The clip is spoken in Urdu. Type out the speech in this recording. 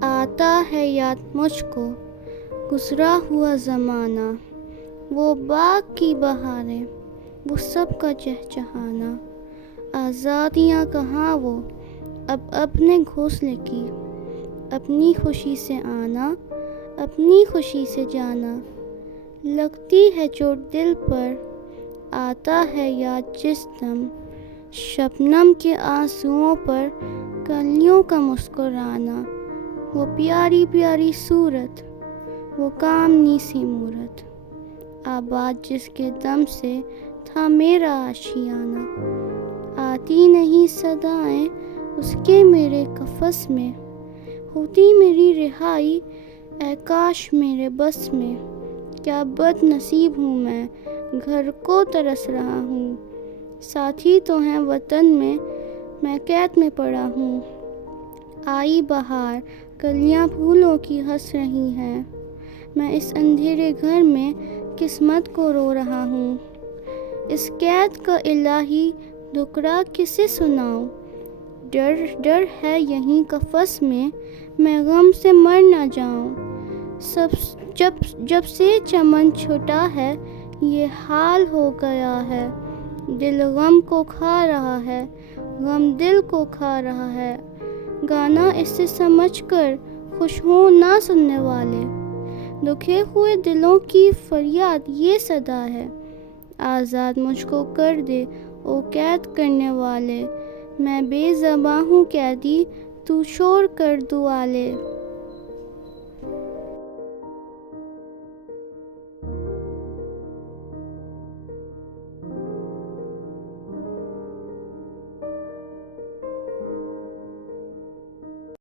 آتا ہے یاد مجھ کو گزرا ہوا زمانہ، وہ باغ کی بہاریں، وہ سب کا چہچہانا، آزادیاں کہاں وہ اب اپنے گھونسلے کی، اپنی خوشی سے آنا، اپنی خوشی سے جانا، لگتی ہے چوٹ دل پر، آتا ہے یاد جس دم، شبنم کے آنسوؤں پر کلیوں کا مسکرانا، وہ پیاری پیاری صورت، وہ کامنی سی مورت، آباد جس کے دم سے تھا میرا آشیانہ، آتی نہیں صدائیں اس کے میرے قفس میں، ہوتی میری رہائی اے کاش میرے بس میں، کیا بد نصیب ہوں میں گھر کو ترس رہا ہوں، ساتھی تو ہیں وطن میں قید میں پڑا ہوں، آئی بہار کلیاں پھولوں کی ہنس رہی ہیں، میں اس اندھیرے گھر میں قسمت کو رو رہا ہوں، اس قید کا الہی دکھڑا کسے سناؤں، ڈر ہے یہیں قفس میں غم سے مر نہ جاؤں، جب سے چمن چھٹا ہے یہ حال ہو گیا ہے، دل غم کو کھا رہا ہے، غم دل کو کھا رہا ہے، گانا اسے سمجھ کر خوش ہوں نہ سننے والے، دکھے ہوئے دلوں کی فریاد یہ صدا ہے، آزاد مجھ کو کر دے او قید کرنے والے، میں بے زباں ہوں قیدی تو شور کر دعا لے۔